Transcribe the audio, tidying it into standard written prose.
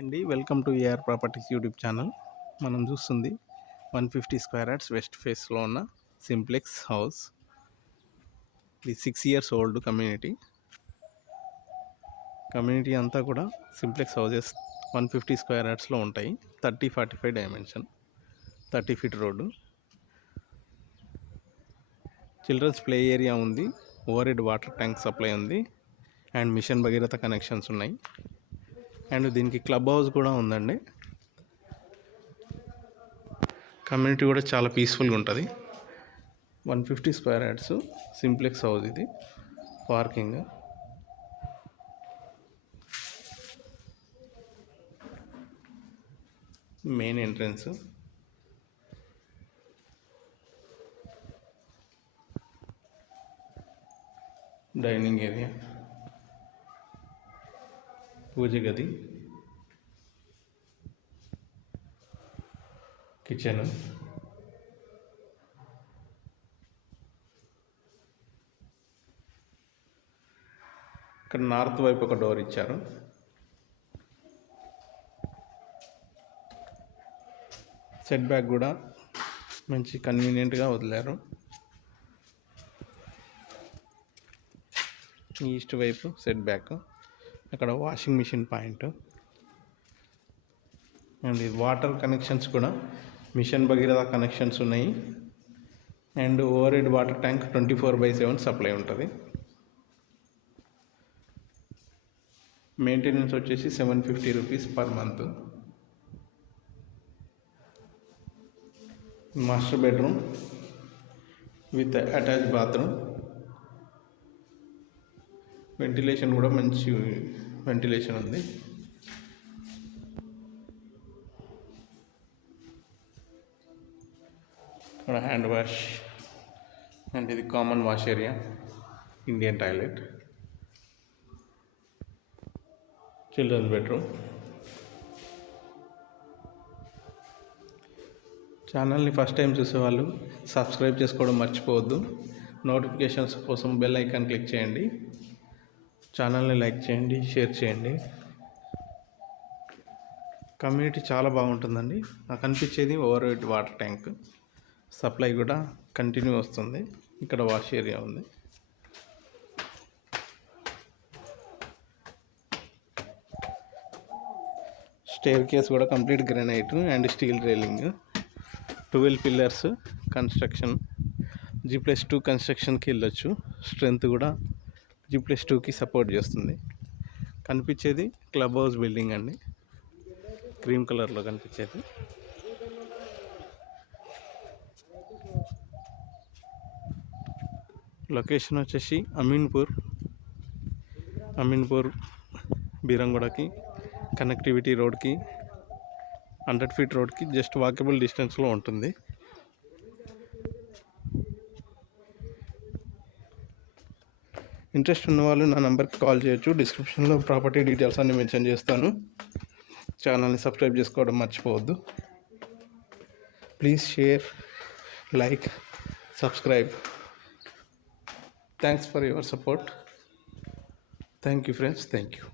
అండి welcome to AR properties YouTube channel. మనం చూస్తుంది 150 స్క్వేర్ యార్డ్స్ వెస్ట్ ఫేస్లో ఉన్న సింప్లెక్స్ హౌస్. ఇది 6 years ఓల్డ్ కమ్యూనిటీ అంతా కూడా సింప్లెక్స్ హౌజెస్ 150 స్క్వేర్ యార్డ్స్లో ఉంటాయి. 30-45 డైమెన్షన్, 30 feet రోడ్డు, చిల్డ్రన్స్ ప్లే ఏరియా ఉంది, over head water tank supply ఉంది అండ్ మిషన్ భగీరథ కనెక్షన్స్ ఉన్నాయి. అండ్ దీనికి క్లబ్ హౌస్ కూడా ఉందండి. కమ్యూనిటీ కూడా చాలా పీస్ఫుల్గా ఉంటుంది. 150 స్క్వేర్ యార్డ్స్ సింప్లెక్స్ హౌస్. ఇది parking, main entrance, dining area, పూజ గది, కిచెన్, ఇక్కడ నార్త్ వైపు ఒక డోర్ ఇచ్చారు. సెట్ బ్యాక్ కూడా మంచి కన్వీనియంట్గా వదిలారు. ఈస్ట్ వైపు సెట్ బ్యాక్, అక్కడ washing machine point and water connections కూడా మిషన్ భగీరథ కనెక్షన్స్ ఉన్నాయి. And over head water tank 24/7 supply ఉంటుంది. మెయింటెనెన్స్ వచ్చేసి 750 rupees per month. Master bedroom with attach bathroom, ventilation కూడా మంచి వెంటిలేషన్ ఉంది. ఇక్కడ హ్యాండ్ వాష్ అండ్ ఇది common wash area, Indian toilet, children's bedroom. ఛానల్ని ఫస్ట్ టైం చూసేవాళ్ళు సబ్స్క్రైబ్ చేసుకోవడం మర్చిపోవద్దు. నోటిఫికేషన్స్ కోసం బెల్ ఐకాన్ క్లిక్ చేయండి. ఛానల్ని లైక్ చేయండి, షేర్ చేయండి. కమ్యూనిటీ చాలా బాగుంటుందండి. నాకు అనిపించేది over head water tank supply కూడా కంటిన్యూ వస్తుంది. ఇక్కడ వాష్ ఏరియా ఉంది. స్టేర్ కేస్ కూడా complete granite and steel railing, 12 pillars construction, G+2 కన్స్ట్రక్షన్కి వెళ్ళొచ్చు. స్ట్రెంత్ కూడా G+2కి సపోర్ట్ చేస్తుంది. కనిపించేది క్లబ్ హౌస్ బిల్డింగ్ అండి, క్రీమ్ కలర్లో కనిపించేది. లొకేషన్ వచ్చేసి అమీన్పూర్ బీరంగూడకి కనెక్టివిటీ రోడ్కి 100 feet రోడ్కి జస్ట్ వాకబుల్ డిస్టెన్స్లో ఉంటుంది. ఇంట్రెస్ట్ ఉన్న వాళ్ళు నా నెంబర్కి కాల్ చేయొచ్చు. డిస్క్రిప్షన్లో ప్రాపర్టీ డీటెయిల్స్ అన్ని మెన్షన్ చేస్తాను. ఛానల్ని సబ్స్క్రైబ్ చేసుకోవడం మర్చిపోవద్దు. Please share, like, subscribe. Thanks for your support. Thank you friends, thank you.